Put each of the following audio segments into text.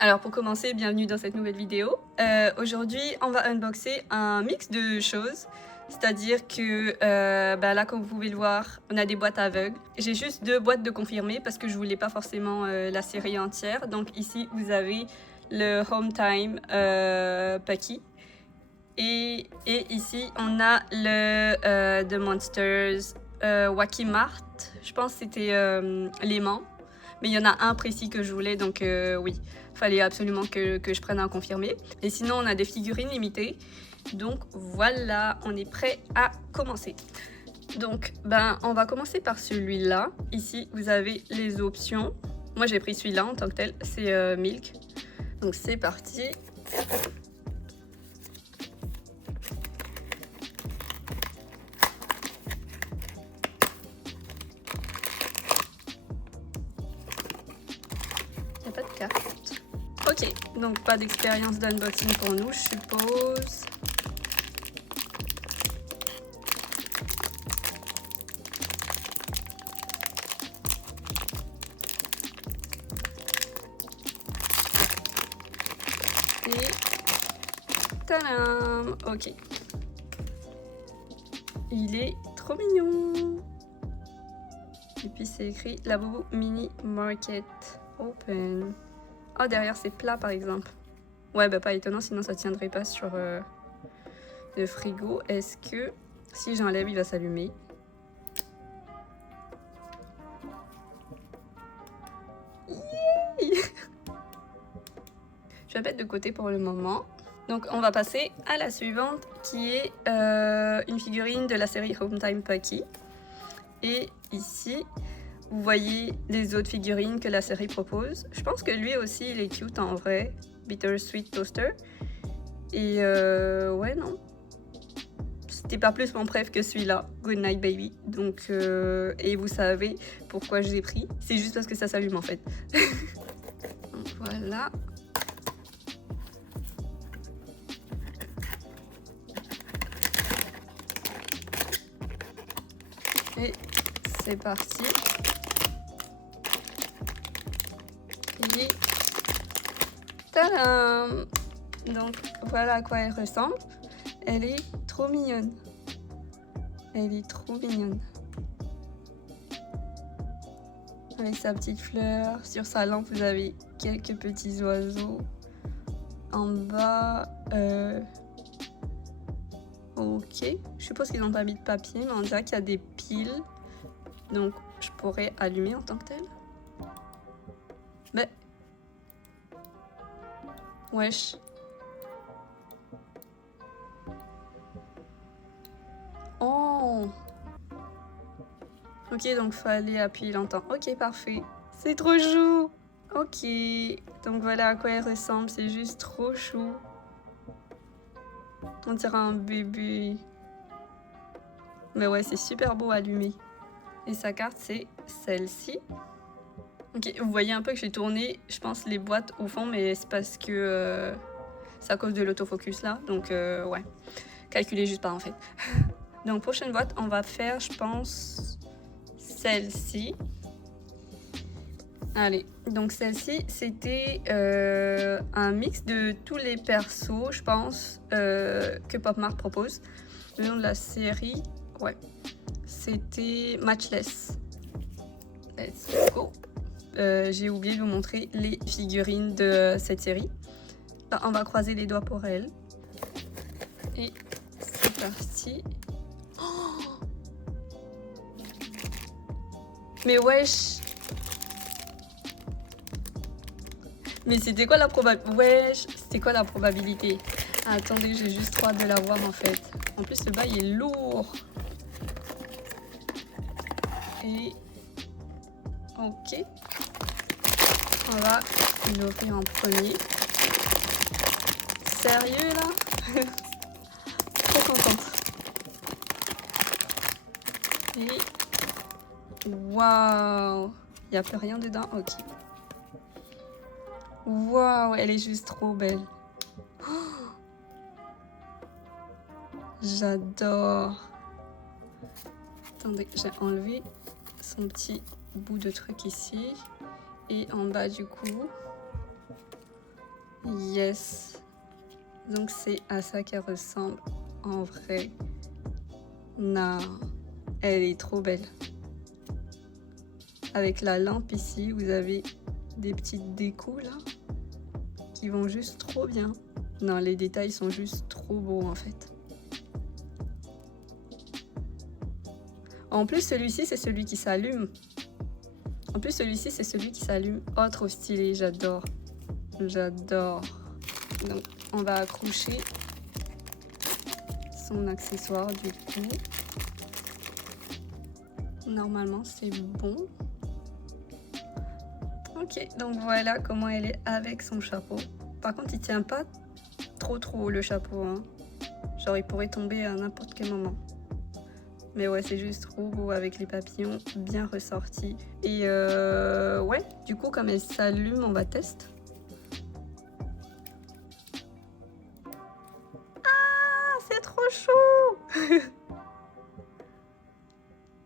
Alors pour commencer, bienvenue dans cette nouvelle vidéo. Aujourd'hui, on va unboxer un mix de choses. C'est-à-dire que là, comme vous pouvez le voir, on a des boîtes aveugles. J'ai juste 2 boîtes de confirmés parce que je voulais pas forcément la série entière. Donc ici, vous avez le Home Time Pucky. Et ici, on a le The Monsters Wacky Mart. Je pense que c'était l'aimant. Mais il y en a un précis que je voulais, donc oui, fallait absolument que je prenne un confirmé. Et sinon, on a des figurines limitées. Donc voilà, on est prêt à commencer. Donc, on va commencer par celui-là. Ici, vous avez les options. Moi, j'ai pris celui-là en tant que tel, c'est Milk. Donc c'est parti. Il n'y a pas de carte. Ok, donc pas d'expérience d'unboxing pour nous, je suppose. Et tadam! Ok. Il est trop mignon. Et puis c'est écrit Labubu Mini Market Open. Oh, derrière c'est plat par exemple. Ouais, pas étonnant, sinon ça tiendrait pas sur le frigo. Est-ce que si j'enlève, il va s'allumer? Je vais mettre de côté pour le moment. Donc on va passer à la suivante qui est une figurine de la série Home Time Pucky. Et ici, vous voyez les autres figurines que la série propose. Je pense que lui aussi il est cute en vrai. Bittersweet Toaster. Et ouais, non. C'était pas plus mon préf que celui-là, Good Night Baby. Donc, et vous savez pourquoi je l'ai pris. C'est juste parce que ça s'allume en fait. Donc voilà. Et c'est parti. Et tadam! Donc voilà à quoi elle ressemble. Elle est trop mignonne. Elle est trop mignonne. Avec sa petite fleur. Sur sa lampe, vous avez quelques petits oiseaux. En bas, ok. Je suppose qu'ils n'ont pas mis de papier, mais on dirait qu'il y a des piles. Donc, je pourrais allumer en tant que tel. Mais... wesh. Oh! Ok, donc fallait appuyer longtemps. Ok, parfait. C'est trop chou! Ok, donc voilà à quoi elle ressemble. C'est juste trop chou. On dirait un bébé. Mais ouais, c'est super beau allumé. Et sa carte, c'est celle-ci. Ok, vous voyez un peu que j'ai tourné, je pense, les boîtes au fond, mais c'est parce que c'est à cause de l'autofocus là. Donc ouais, calculez juste pas en fait. Donc prochaine boîte, on va faire, je pense, celle-ci. Allez, donc celle-ci, c'était un mix de tous les persos, je pense, que Pop Mart propose. Le nom de la série, ouais, c'était Matchless. Let's go. J'ai oublié de vous montrer les figurines de cette série. Là, on va croiser les doigts pour elle. Et c'est parti. Oh, mais wesh! Mais c'était quoi la probabilité? Wesh! C'était quoi la probabilité? Ah, attendez, j'ai juste trop hâte de la voir en fait. En plus, le bail est lourd. Et... ok. On va l'ouvrir en premier. Sérieux là? Trop contente. Et... waouh! Il n'y a plus rien dedans? Ok. Waouh, elle est juste trop belle. Oh, j'adore. Attendez, j'ai enlevé son petit bout de truc ici. Et en bas du coup, Yes. Donc c'est à ça qu'elle ressemble en vrai. Non, elle est trop belle. Avec la lampe ici, vous avez des petites décos là qui vont juste trop bien. Non, les détails sont juste trop beaux en fait. En plus, celui-ci, c'est celui qui s'allume. Oh, trop stylé, j'adore. J'adore. Donc, on va accrocher son accessoire du coup. Normalement, c'est bon. Ok, donc voilà comment elle est avec son chapeau. Par contre, il tient pas trop haut le chapeau. Hein. Genre, il pourrait tomber à n'importe quel moment. Mais ouais, c'est juste trop beau avec les papillons bien ressortis. Et ouais, du coup, comme elle s'allume, on va tester. Ah, c'est trop chou.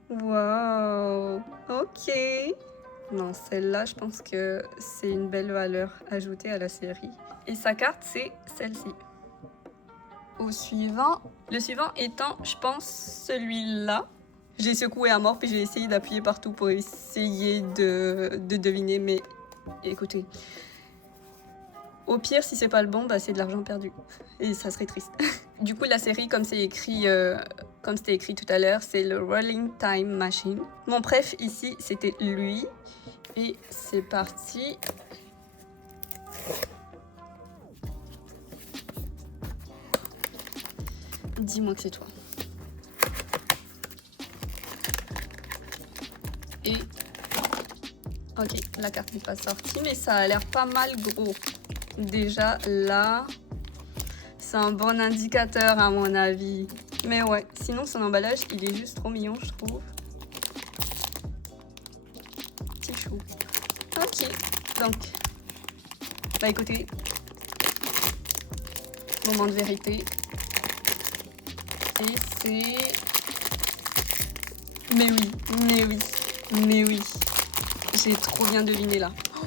Waouh, ok. Non, celle-là, je pense que c'est une belle valeur ajoutée à la série. Et sa carte, c'est celle-ci. Au suivant, le suivant étant, je pense, celui-là. J'ai secoué à mort, puis j'ai essayé d'appuyer partout pour essayer de deviner, mais écoutez, au pire, si c'est pas le bon, bah, c'est de l'argent perdu. Et ça serait triste. Du coup, la série, comme c'est écrit, comme c'était écrit tout à l'heure, c'est le Rolling Time Machine. Mon préf ici, c'était lui. Et c'est parti. Dis-moi que c'est toi. Et ok, la carte n'est pas sortie, mais ça a l'air pas mal gros. Déjà là, c'est un bon indicateur à mon avis. Mais ouais, sinon son emballage, il est juste trop mignon, je trouve. Petit chou. Ok, donc, bah écoutez, moment de vérité. Et c'est... Mais oui. J'ai trop bien deviné là. Oh,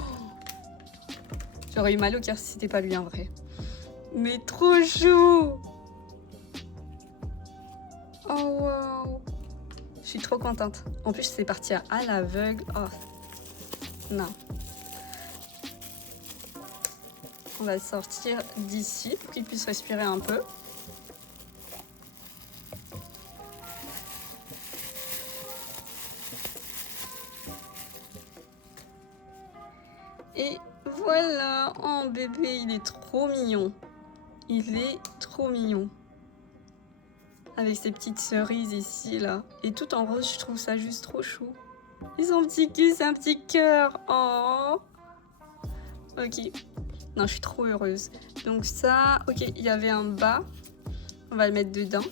j'aurais eu mal au cœur si c'était pas lui en vrai. Mais trop chou. Oh wow. Je suis trop contente. En plus, c'est parti à l'aveugle. Oh. Non. On va le sortir d'ici pour qu'il puisse respirer un peu. Et voilà, oh bébé, il est trop mignon. Il est trop mignon. Avec ces petites cerises ici, là. Et tout en rose, je trouve ça juste trop chou. Et son petit cul, c'est un petit cœur. Oh. Ok. Non, je suis trop heureuse. Donc ça, ok, il y avait un bas. On va le mettre dedans.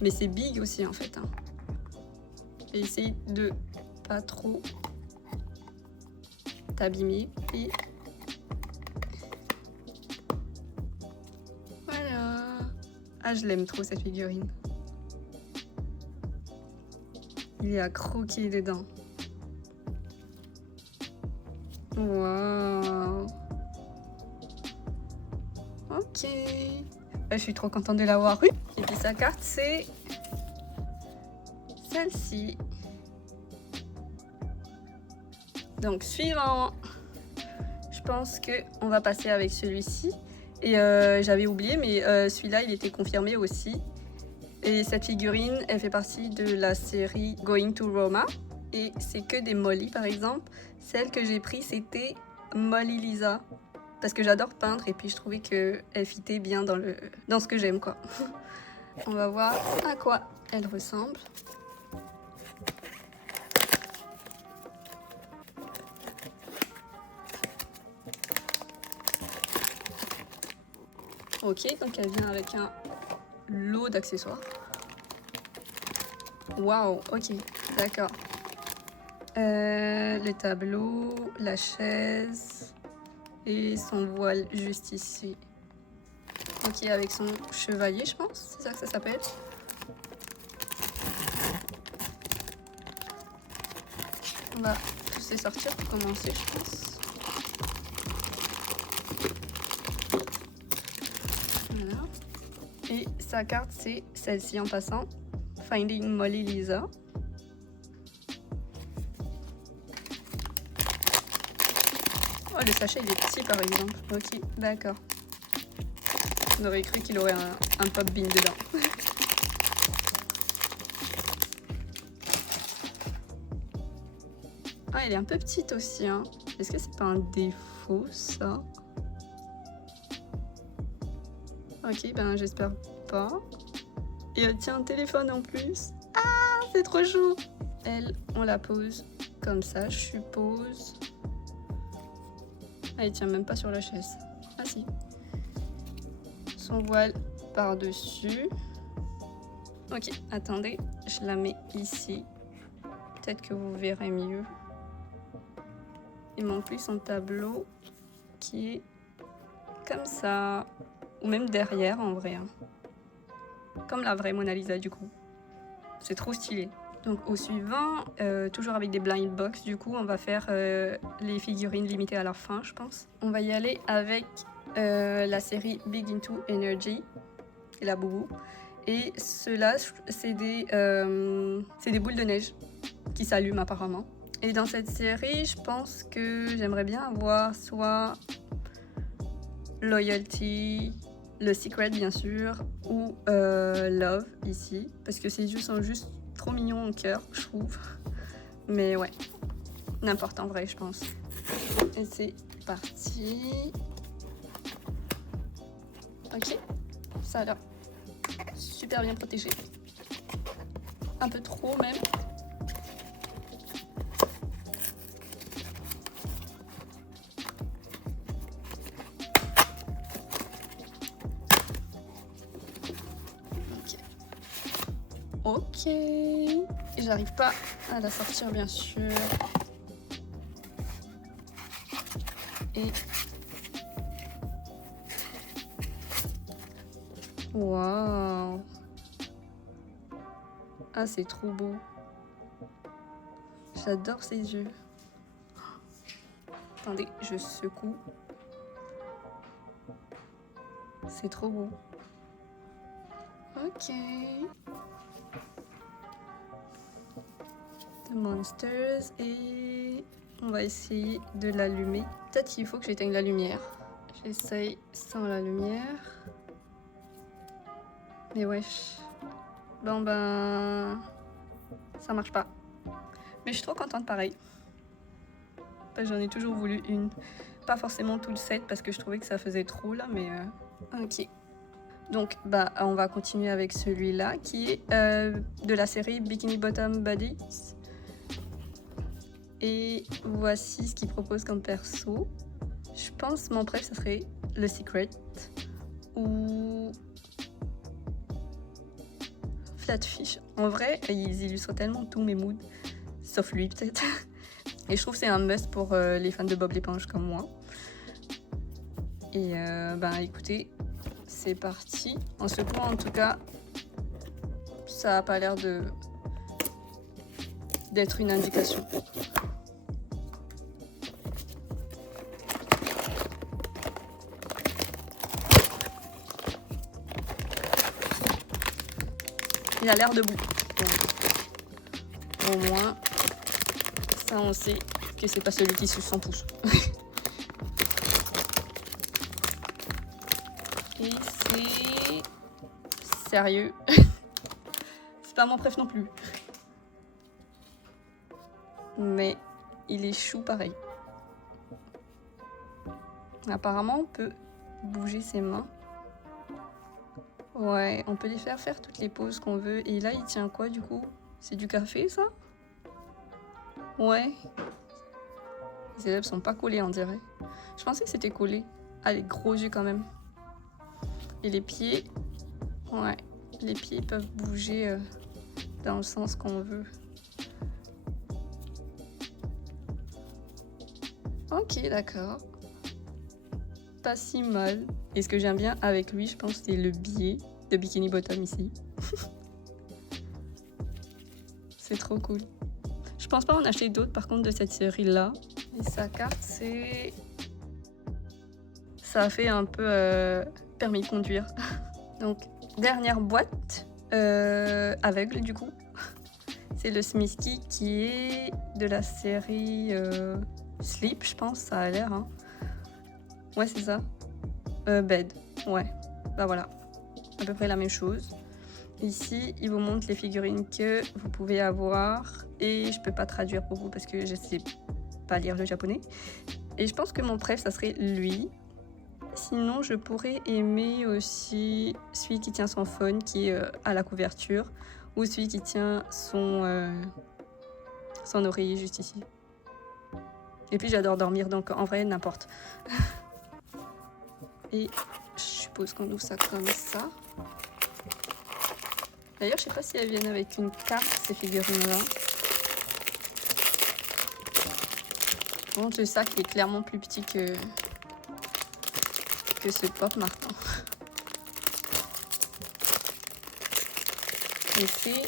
Mais c'est big aussi, en fait. Hein. Et essayer de pas trop t'abîmer. Et voilà. Ah, je l'aime trop, cette figurine. Il est à croquer dedans. Waouh. Ok. Je suis trop contente de l'avoir eu. Et puis sa carte, c'est celle-ci. Donc, suivant. Je pense qu'on va passer avec celui-ci. Et j'avais oublié, mais celui-là, il était confirmé aussi. Et cette figurine, elle fait partie de la série Going to Roma. Et c'est que des Molly, par exemple. Celle que j'ai prise, c'était Molly Lisa. Parce que j'adore peindre et puis je trouvais qu'elle fitait bien dans ce que j'aime, quoi. On va voir à quoi elle ressemble. Ok, donc elle vient avec un lot d'accessoires. Waouh, ok, d'accord. Le tableau, la chaise et son voile juste ici. Ok, avec son chevalier, je pense, c'est ça que ça s'appelle. On va tous les sortir pour commencer, je pense. Et sa carte, c'est celle-ci en passant. Finding Molly Lisa. Oh, le sachet il est petit par exemple. Ok, d'accord. On aurait cru qu'il aurait un pop bean dedans. Ah, elle est un peu petite aussi. Hein. Est-ce que c'est pas un défaut ça? Ok, ben j'espère pas. Et elle tient un téléphone en plus. Ah, c'est trop chou. Elle, on la pose comme ça, je suppose. Ah, il tient même pas sur la chaise. Ah si. Son voile par-dessus. Ok, attendez, je la mets ici. Peut-être que vous verrez mieux. Il manque plus son tableau qui est comme ça. Ou même derrière en vrai. Hein. Comme la vraie Mona Lisa du coup. C'est trop stylé. Donc au suivant, toujours avec des blind box, du coup on va faire les figurines limitées à la fin je pense. On va y aller avec la série Big Into Energy et la boubou. Et ceux-là, c'est des boules de neige qui s'allument apparemment. Et dans cette série, je pense que j'aimerais bien avoir soit Loyalty, le Secret bien sûr, ou Love ici. Parce que c'est juste trop mignon en cœur, je trouve. Mais ouais, n'importe en vrai, je pense. Et c'est parti. Ok, ça a l'air super bien protégé. Un peu trop même. Ok. J'arrive pas à la sortir bien sûr. Et waouh. Ah, c'est trop beau. J'adore ses yeux. Attendez, je secoue. C'est trop beau. Ok. The Monsters. Et on va essayer de l'allumer. Peut-être qu'il faut que j'éteigne la lumière. J'essaye sans la lumière. Mais wesh. Bon ben... ça marche pas. Mais je suis trop contente pareil. J'en ai toujours voulu une. Pas forcément tout le set parce que je trouvais que ça faisait trop là, mais... Ok. Donc bah on va continuer avec celui-là qui est de la série Bikini Bottom Buddies. Et voici ce qu'il propose comme perso. Je pense mon préf ça serait le Secret ou Flatfish. En vrai, ils illustrent tellement tous mes moods, sauf lui peut-être. Et je trouve que c'est un must pour les fans de Bob l'éponge comme moi. Et ben écoutez, c'est parti. En ce point en tout cas, ça a pas l'air d'être une indication. Il a l'air debout. Donc, au moins, ça on sait que c'est pas celui qui suce son pouce. Et c'est... sérieux. C'est pas mon préf non plus. Mais il est chou pareil. Apparemment on peut bouger ses mains. Ouais, on peut les faire toutes les poses qu'on veut. Et là, il tient quoi du coup? C'est du café, ça? Ouais. Les élèves sont pas collés, on dirait. Je pensais que c'était collé. Ah, les gros yeux quand même. Et les pieds? Ouais, les pieds peuvent bouger dans le sens qu'on veut. Ok, d'accord. Pas si mal. Et ce que j'aime bien avec lui, je pense, c'est le billet de Bikini Bottom ici. C'est trop cool. Je pense pas en acheter d'autres par contre de cette série-là. Et sa carte, c'est... ça a fait un peu permis de conduire. Donc, dernière boîte aveugle du coup. C'est le Smisky qui est de la série Sleep, je pense, ça a l'air. Hein. Ouais, c'est ça. Bed, ouais. Bah voilà, à peu près la même chose. Ici, il vous montre les figurines que vous pouvez avoir. Et je peux pas traduire pour vous parce que je sais pas lire le japonais. Et je pense que mon préf, ça serait lui. Sinon, je pourrais aimer aussi celui qui tient son phone, qui est à la couverture. Ou celui qui tient son oreiller juste ici. Et puis j'adore dormir, donc en vrai, n'importe. Et je suppose qu'on ouvre ça comme ça. D'ailleurs, je sais pas si elles viennent avec une carte, ces figurines-là. Bon, le sac est clairement plus petit que ce Pop Martin. Et c'est...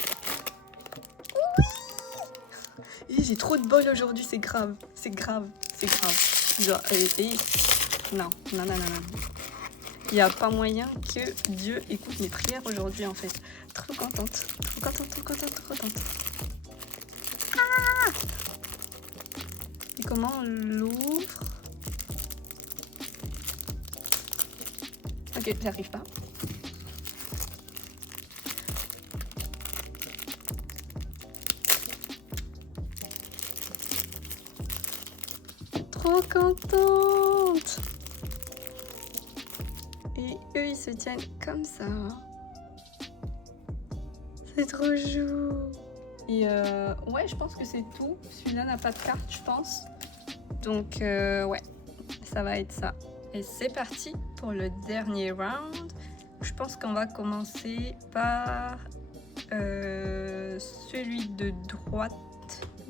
Oui, j'ai trop de bol aujourd'hui, c'est grave. C'est grave, c'est grave. Genre, non. Il n'y a pas moyen que Dieu écoute mes prières aujourd'hui, en fait. Trop contente. Ah! Et comment on l'ouvre? Ok, j'arrive pas. Trop contente! Et eux, ils se tiennent comme ça. C'est trop chou! Et ouais, je pense que c'est tout. Celui-là n'a pas de carte, je pense. Donc, ouais, ça va être ça. Et c'est parti pour le dernier round. Je pense qu'on va commencer par celui de droite.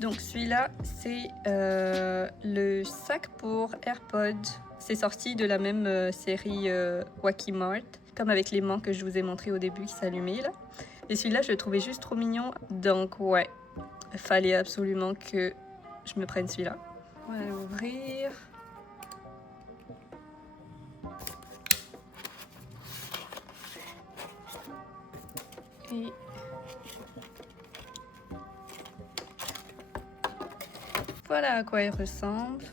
Donc celui-là, c'est le sac pour AirPods. C'est sorti de la même série Wacky Mart, comme avec l'aimant que je vous ai montré au début qui s'allumait là. Et celui-là, je le trouvais juste trop mignon. Donc ouais, il fallait absolument que je me prenne celui-là. On va l'ouvrir. Et voilà à quoi elle ressemble.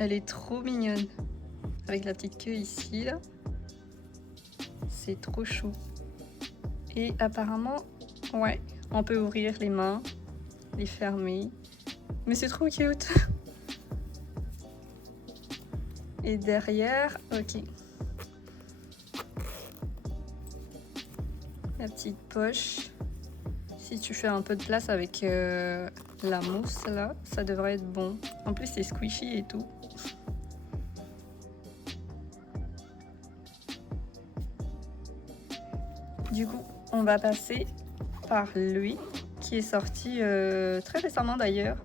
Elle est trop mignonne. Avec la petite queue ici, là. C'est trop chou. Et apparemment, ouais, on peut ouvrir les mains, les fermer. Mais c'est trop cute. Et derrière, ok. La petite poche. Si tu fais un peu de place avec la mousse là, ça devrait être bon. En plus, c'est squishy et tout. Du coup, on va passer par lui, qui est sorti très récemment d'ailleurs.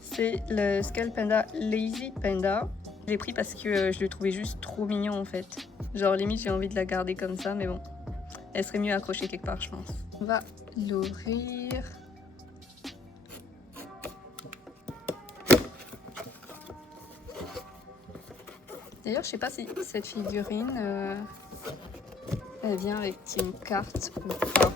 C'est le Skull Panda Lazy Panda. Je l'ai pris parce que je le trouvais juste trop mignon en fait. Genre limite j'ai envie de la garder comme ça, mais bon. Elle serait mieux accrochée quelque part, je pense. On va l'ouvrir. D'ailleurs, je sais pas si cette figurine, elle vient avec une carte ou pas.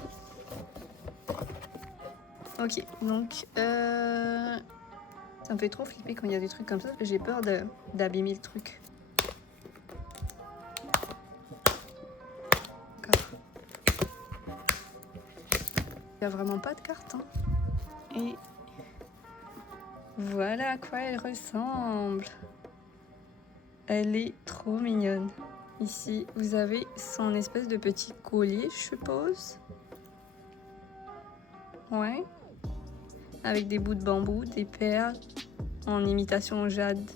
Ok, donc ça me fait trop flipper quand il y a des trucs comme ça, parce que j'ai peur d'abîmer le truc. Il n'y a vraiment pas de carte. Hein. Et voilà à quoi elle ressemble. Elle est trop mignonne. Ici, vous avez son espèce de petit collier, je suppose. Ouais. Avec des bouts de bambou, des perles, en imitation jade.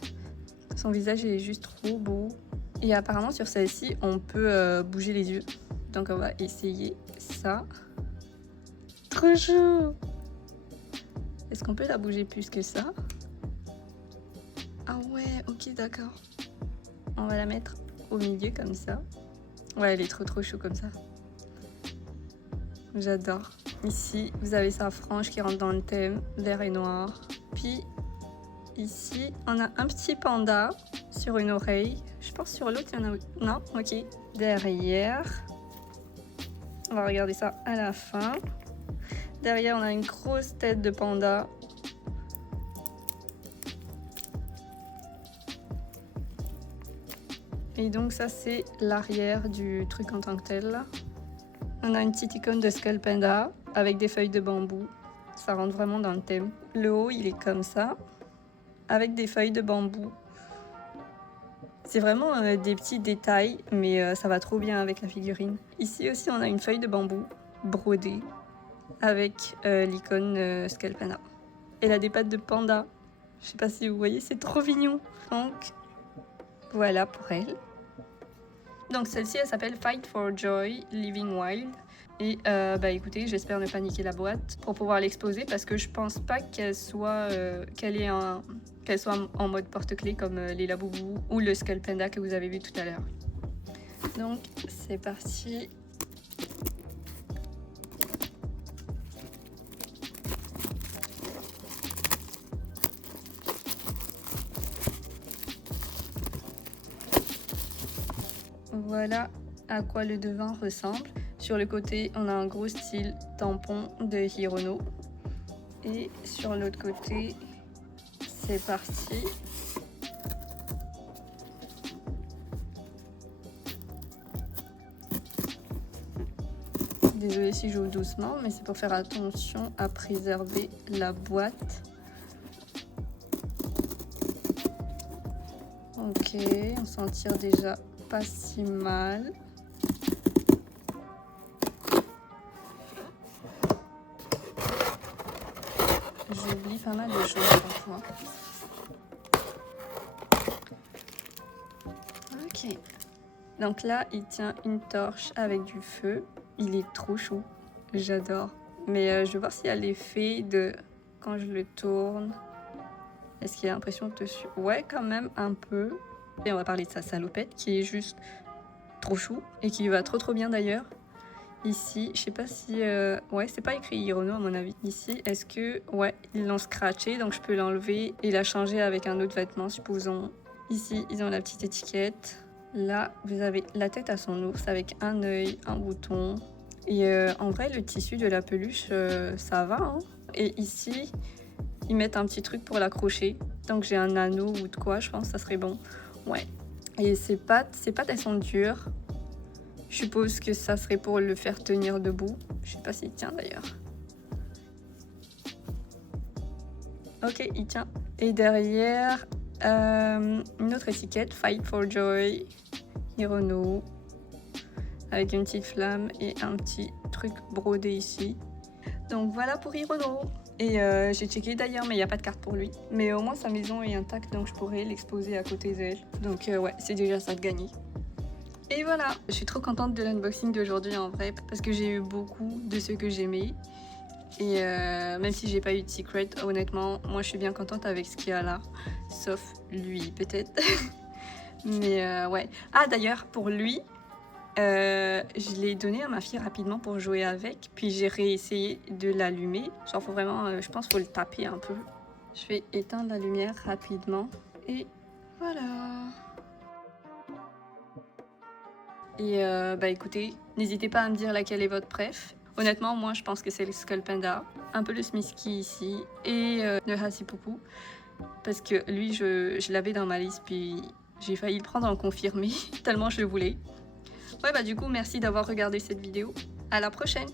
Son visage est juste trop beau. Et apparemment, sur celle-ci, on peut bouger les yeux. Donc, on va essayer ça. Trop chou! Est-ce qu'on peut la bouger plus que ça? Ah ouais, ok, d'accord. On va la mettre au milieu comme ça. Ouais, elle est trop chou comme ça. J'adore. Ici, vous avez sa frange qui rentre dans le thème, vert et noir. Puis, ici, on a un petit panda sur une oreille. Je pense sur l'autre, il y en a... Non, ok. Derrière, On va regarder ça à la fin. Derrière, on a une grosse tête de panda. Et donc ça, c'est l'arrière du truc en tant que tel. On a une petite icône de Skull Panda avec des feuilles de bambou. Ça rentre vraiment dans le thème. Le haut, il est comme ça, avec des feuilles de bambou. C'est vraiment des petits détails, mais ça va trop bien avec la figurine. Ici aussi, on a une feuille de bambou brodée avec l'icône Skull Panda. Elle a des pattes de panda. Je sais pas si vous voyez, c'est trop mignon. Donc, voilà pour elle. Donc celle-ci, elle s'appelle Fight for Joy Living Wild. Et écoutez, j'espère ne pas niquer la boîte pour pouvoir l'exposer parce que je pense pas qu'elle soit, qu'elle soit en mode porte-clés comme les Labubu ou le Skull Panda que vous avez vu tout à l'heure. Donc c'est parti. Voilà à quoi le devant ressemble. Sur le côté, on a un gros style tampon de Hirono. Et sur l'autre côté, c'est parti. Désolée si je joue doucement, mais c'est pour faire attention à préserver la boîte. Ok, on s'en tire déjà pas si mal. J'oublie pas mal de choses parfois. Ok. Donc là, il tient une torche avec du feu. Il est trop chou. J'adore. Mais je vais voir s'il y a l'effet de quand je le tourne. Est-ce qu'il y a l'impression dessus? Ouais, quand même un peu. Et on va parler de sa salopette qui est juste trop chou et qui va trop bien d'ailleurs. Ici, je sais pas si... ouais, c'est pas écrit Hirono à mon avis. Ici, est-ce que... Ouais, ils l'ont scratché, donc je peux l'enlever et la changer avec un autre vêtement, supposons. Ici, ils ont la petite étiquette. Là, vous avez la tête à son ours avec un œil, un bouton. Et en vrai, le tissu de la peluche, ça va. Hein. Et ici, ils mettent un petit truc pour l'accrocher. Donc j'ai un anneau ou de quoi, je pense que ça serait bon. Ouais. Et ses pattes, elles sont dures. Je suppose que ça serait pour le faire tenir debout. Je sais pas s'il tient d'ailleurs. Ok, il tient. Et derrière, une autre étiquette, Fight for Joy, Hirono, avec une petite flamme et un petit truc brodé ici. Donc voilà pour Hirono. Et j'ai checké d'ailleurs, mais il n'y a pas de carte pour lui. Mais au moins sa maison est intacte, donc je pourrais l'exposer à côté d'elle. Donc ouais, c'est déjà ça de gagner. Et voilà, je suis trop contente de l'unboxing d'aujourd'hui en vrai, parce que j'ai eu beaucoup de ce que j'aimais. Et même si j'ai pas eu de secret, honnêtement, moi je suis bien contente avec ce qu'il y a là. Sauf lui, peut-être. Mais ouais. Ah d'ailleurs, pour lui, je l'ai donné à ma fille rapidement pour jouer avec. Puis j'ai réessayé de l'allumer. Genre faut vraiment, je pense qu'il faut le taper un peu. Je vais éteindre la lumière rapidement. Et voilà. Et écoutez, n'hésitez pas à me dire laquelle est votre préf. Honnêtement, moi je pense que c'est le Skull Panda, un peu le Smisky ici et le Hasipupu. Parce que lui, je l'avais dans ma liste, puis j'ai failli le prendre en confirmé, tellement je le voulais. Ouais, du coup, merci d'avoir regardé cette vidéo. À la prochaine!